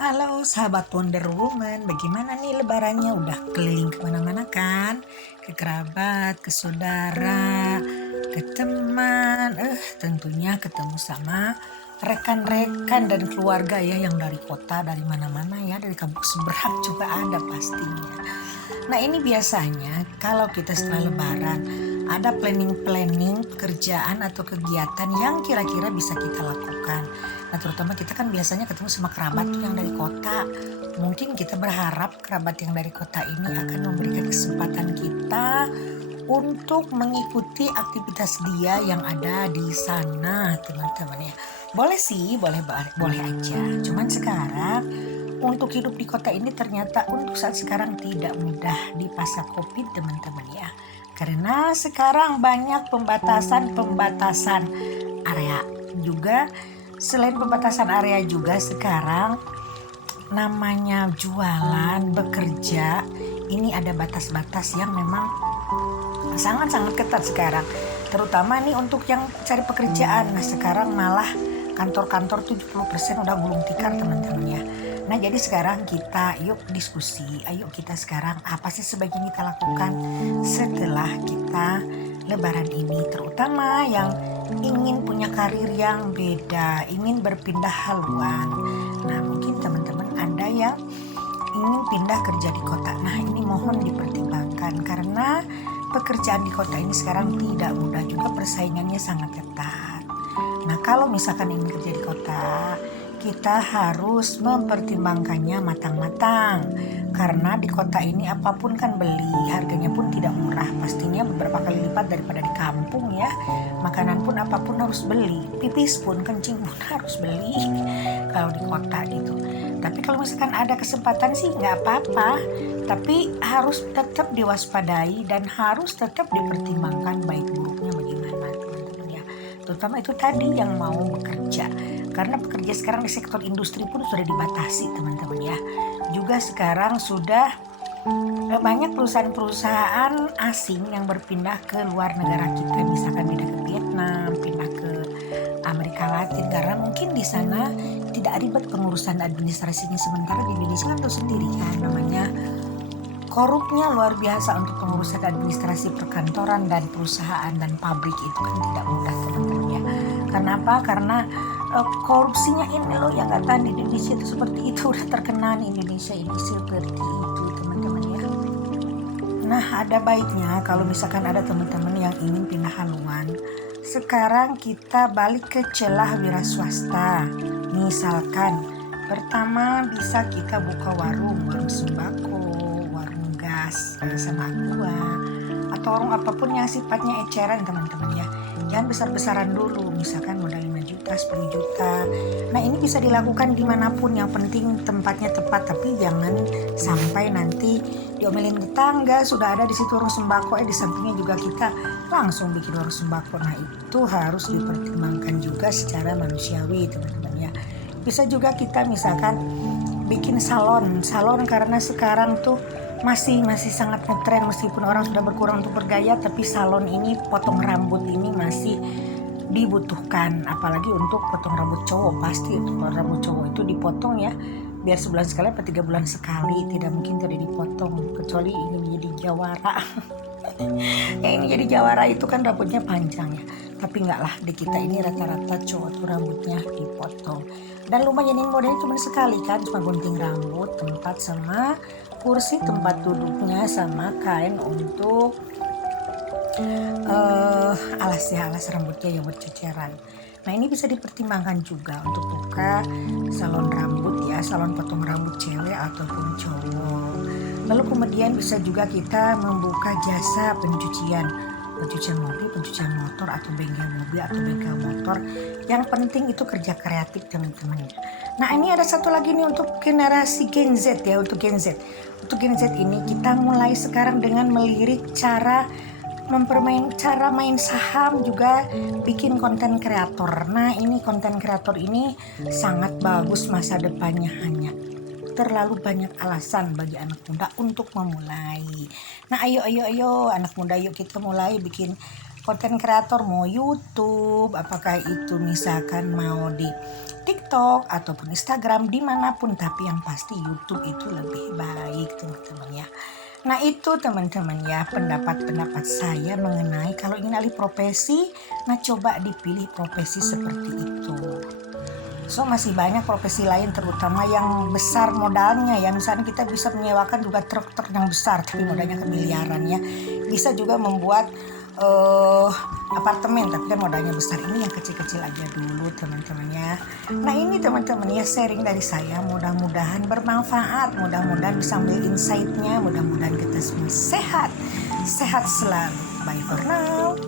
Halo sahabat Wonder Woman, bagaimana nih lebarannya? Udah keliling kemana-mana kan? Ke kerabat, ke saudara, ke teman, tentunya ketemu sama rekan-rekan dan keluarga ya yang dari kota, dari mana-mana ya, dari kampung seberang juga ada pastinya. Nah ini biasanya kalau kita setelah lebaran ada planning-planning pekerjaan atau kegiatan yang kira-kira bisa kita lakukan. Nah terutama kita kan biasanya ketemu sama kerabat tuh yang dari kota. Mungkin kita berharap kerabat yang dari kota ini akan memberikan kesempatan kita untuk mengikuti aktivitas dia yang ada di sana, teman-teman ya. Boleh sih, boleh aja. Cuman sekarang untuk hidup di kota ini ternyata untuk saat sekarang tidak mudah di masa Covid, teman-teman ya. Karena sekarang banyak pembatasan area juga. Selain pembatasan area juga sekarang namanya jualan, bekerja, ini ada batas-batas yang memang sangat-sangat ketat sekarang. Terutama nih untuk yang cari pekerjaan. Nah sekarang malah kantor-kantor 70% udah gulung tikar, teman-teman ya. Nah jadi sekarang kita yuk diskusi, ayo kita sekarang apa sih sebaiknya kita lakukan setelah kita lebaran ini. Terutama yang ingin punya karir yang beda, ingin berpindah haluan. Nah mungkin teman-teman ada yang ingin pindah kerja di kota. Nah ini mohon dipertimbangkan karena pekerjaan di kota ini sekarang tidak mudah, juga persaingannya sangat ketat. Nah kalau misalkan ingin kerja di kota, kita harus mempertimbangkannya matang-matang. Karena di kota ini apapun kan beli, harganya pun tidak murah. Pastinya beberapa kali lipat daripada di kampung ya. Makanan pun apapun harus beli, pipis pun, kencing pun harus beli kalau di kota gitu. Tapi kalau misalkan ada kesempatan sih nggak apa-apa. Tapi harus tetap diwaspadai dan harus tetap dipertimbangkan baik buruknya bagaimana, teman-teman ya. Terutama itu tadi yang mau bekerja. Karena pekerja sekarang di sektor industri pun sudah dibatasi, teman-teman ya. Juga sekarang sudah banyak perusahaan-perusahaan asing yang berpindah ke luar negara kita, misalkan pindah ke Vietnam, pindah ke Amerika Latin, karena mungkin di sana tidak ribet pengurusan administrasinya. Sementara di Indonesia kan tahu sendiri kan namanya korupnya luar biasa untuk pengurusan administrasi perkantoran dan perusahaan dan pabrik itu kan tidak mudah, teman-teman ya. Kenapa? Karena korupsinya ini loh yang kata di Indonesia itu seperti itu, udah terkenal Indonesia ini seperti itu, teman-teman ya. Nah ada baiknya kalau misalkan ada teman-teman yang ingin pindah haluan, sekarang kita balik ke celah wira swasta. Misalkan pertama bisa kita buka warung sembako, warung gas sama aqua, atau warung apapun yang sifatnya eceran, teman-teman ya. Jangan besar-besaran dulu, misalkan modal 5 juta, 10 juta. Nah ini bisa dilakukan dimanapun, yang penting tempatnya tepat. Tapi jangan sampai nanti diomelin tetangga, sudah ada di situ warung sembako, di sampingnya juga kita langsung bikin warung sembako. Nah itu harus dipertimbangkan juga secara manusiawi, teman-teman ya. Bisa juga kita misalkan bikin salon karena sekarang tuh masih sangat ngetren, meskipun orang sudah berkurang untuk bergaya, tapi salon ini, potong rambut ini masih dibutuhkan, apalagi untuk potong rambut cowok. Pasti untuk rambut cowok itu dipotong ya, biar sebulan sekali atau 3 bulan sekali, tidak mungkin tidak dipotong, kecuali ini menjadi jawara. Ini jadi jawara itu kan rambutnya panjang ya, tapi enggak lah, di kita ini rata-rata cowok tuh rambutnya dipotong. Dan lumayan ini modalnya cuma sekali kan, cuma gunting rambut, tempat sama kursi tempat duduknya, sama kain untuk alas rambutnya yang berceceran. Nah ini bisa dipertimbangkan juga untuk buka salon rambut ya, salon potong rambut cewek ataupun cowok. Lalu kemudian bisa juga kita membuka jasa pencucian mobil, pencucian motor, atau bengkel mobil atau bengkel motor. Yang penting itu kerja kreatif, teman-teman. Nah ini ada satu lagi nih untuk generasi Gen Z ya, untuk Gen Z. Untuk Gen Z ini kita mulai sekarang dengan melirik cara main saham, juga bikin konten kreator. Nah ini konten kreator ini sangat bagus masa depannya, hanya terlalu banyak alasan bagi anak muda untuk memulai. Nah ayo anak muda, yuk kita mulai bikin konten kreator, mau YouTube, apakah itu misalkan mau di TikTok ataupun Instagram, dimanapun, tapi yang pasti YouTube itu lebih baik teman-teman ya. Nah itu teman-teman ya, pendapat saya mengenai kalau ingin alih profesi, nah coba dipilih profesi seperti itu. So masih banyak profesi lain terutama yang besar modalnya ya. Misalnya kita bisa menyewakan juga truk-truk yang besar tapi modalnya miliaran ya. Bisa juga membuat apartemen tapi kan modalnya besar. Ini yang kecil-kecil aja dulu teman-teman ya. Nah ini teman-teman ya, sharing dari saya, mudah-mudahan bermanfaat, mudah-mudahan bisa ambil insight-nya, mudah-mudahan kita semua sehat selalu. Bye for now.